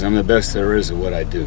I'm the best there is at what I do.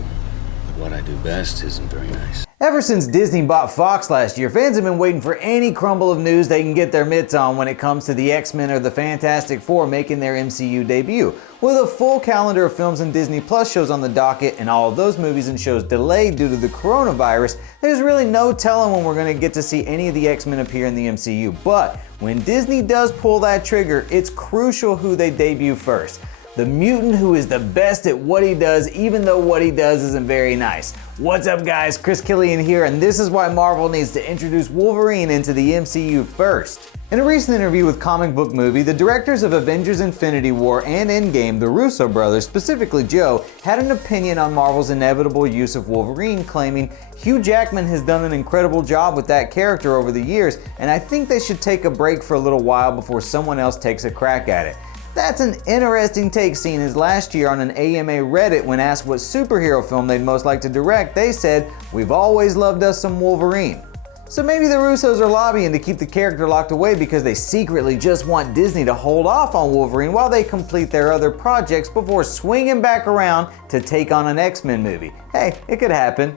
But what I do best isn't very nice. Ever since Disney bought Fox last year, fans have been waiting for any crumble of news they can get their mitts on when it comes to the X-Men or the Fantastic Four making their MCU debut. With a full calendar of films and Disney Plus shows on the docket and all of those movies and shows delayed due to the coronavirus, there's really no telling when we're going to get to see any of the X-Men appear in the MCU. But when Disney does pull that trigger, it's crucial who they debut first. The mutant who is the best at what he does, even though what he does isn't very nice. What's up guys, Chris Killian here, and this is why Marvel needs to introduce Wolverine into the MCU first. In a recent interview with Comic Book Movie, the directors of Avengers Infinity War and Endgame, the Russo brothers, specifically Joe, had an opinion on Marvel's inevitable use of Wolverine, claiming Hugh Jackman has done an incredible job with that character over the years, and I think they should take a break for a little while before someone else takes a crack at it. That's an interesting take, seen as last year on an AMA Reddit when asked what superhero film they'd most like to direct, they said, "We've always loved us some Wolverine." So maybe the Russos are lobbying to keep the character locked away because they secretly just want Disney to hold off on Wolverine while they complete their other projects before swinging back around to take on an X-Men movie. Hey, it could happen.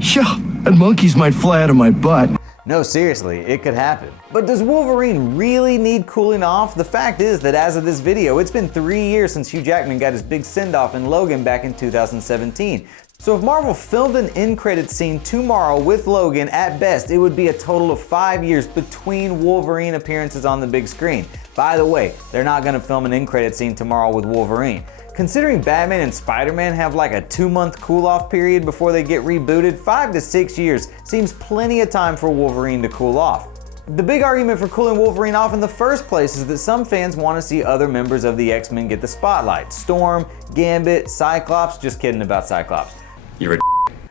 Yeah, and monkeys might fly out of my butt. No, seriously, it could happen. But does Wolverine really need cooling off? The fact is that as of this video, it's been 3 years since Hugh Jackman got his big send-off in Logan back in 2017. So if Marvel filmed an end-credits scene tomorrow with Logan, at best, it would be a total of 5 years between Wolverine appearances on the big screen. By the way, they're not gonna film an end-credits scene tomorrow with Wolverine. Considering Batman and Spider-Man have like a 2-month cool-off period before they get rebooted, 5 to 6 years seems plenty of time for Wolverine to cool off. The big argument for cooling Wolverine off in the first place is that some fans want to see other members of the X-Men get the spotlight. Storm, Gambit, Cyclops, just kidding about Cyclops. You're a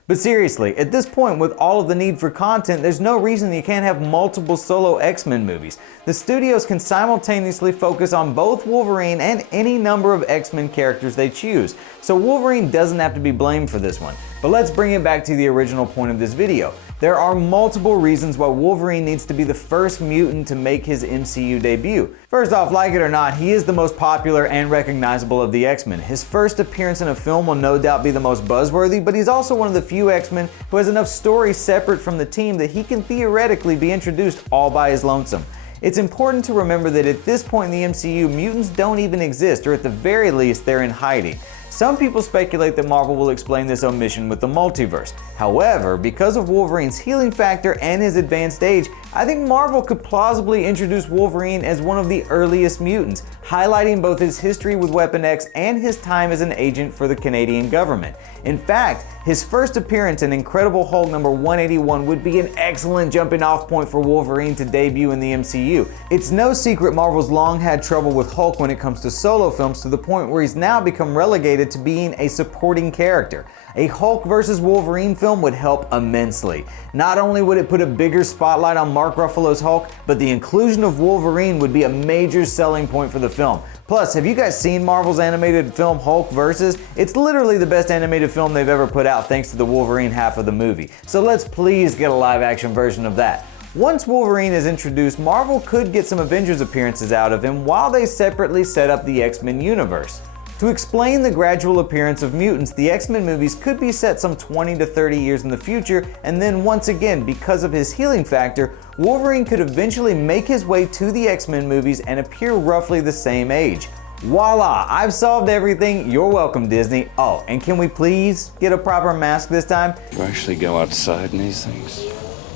But seriously, at this point, with all of the need for content, there's no reason you can't have multiple solo X-Men movies. The studios can simultaneously focus on both Wolverine and any number of X-Men characters they choose. So Wolverine doesn't have to be blamed for this one. But let's bring it back to the original point of this video. There are multiple reasons why Wolverine needs to be the first mutant to make his MCU debut. First off, like it or not, he is the most popular and recognizable of the X-Men. His first appearance in a film will no doubt be the most buzzworthy, but he's also one of the few X-Men who has enough stories separate from the team that he can theoretically be introduced all by his lonesome. It's important to remember that at this point in the MCU, mutants don't even exist, or at the very least, they're in hiding. Some people speculate that Marvel will explain this omission with the multiverse. However, because of Wolverine's healing factor and his advanced age, I think Marvel could plausibly introduce Wolverine as one of the earliest mutants, highlighting both his history with Weapon X and his time as an agent for the Canadian government. In fact, his first appearance in Incredible Hulk number 181 would be an excellent jumping off point for Wolverine to debut in the MCU. It's no secret Marvel's long had trouble with Hulk when it comes to solo films, to the point where he's now become relegated to being a supporting character. A Hulk vs. Wolverine film would help immensely. Not only would it put a bigger spotlight on Mark Ruffalo's Hulk, but the inclusion of Wolverine would be a major selling point for the film. Plus, have you guys seen Marvel's animated film Hulk vs? It's literally the best animated film they've ever put out thanks to the Wolverine half of the movie. So let's please get a live action version of that. Once Wolverine is introduced, Marvel could get some Avengers appearances out of him while they separately set up the X-Men universe. To explain the gradual appearance of mutants, the X-Men movies could be set some 20 to 30 years in the future, and then once again, because of his healing factor, Wolverine could eventually make his way to the X-Men movies and appear roughly the same age. Voila! I've solved everything. You're welcome, Disney. Oh, and can we please get a proper mask this time? You actually go outside in these things?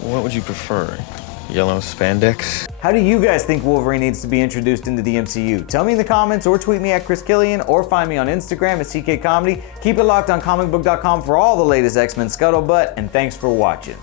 What would you prefer? Yellow spandex? How do you guys think Wolverine needs to be introduced into the MCU? Tell me in the comments, or tweet me at Chris Killian, or find me on Instagram at CK Comedy. Keep it locked on Comicbook.com for all the latest X-Men scuttlebutt, and thanks for watching.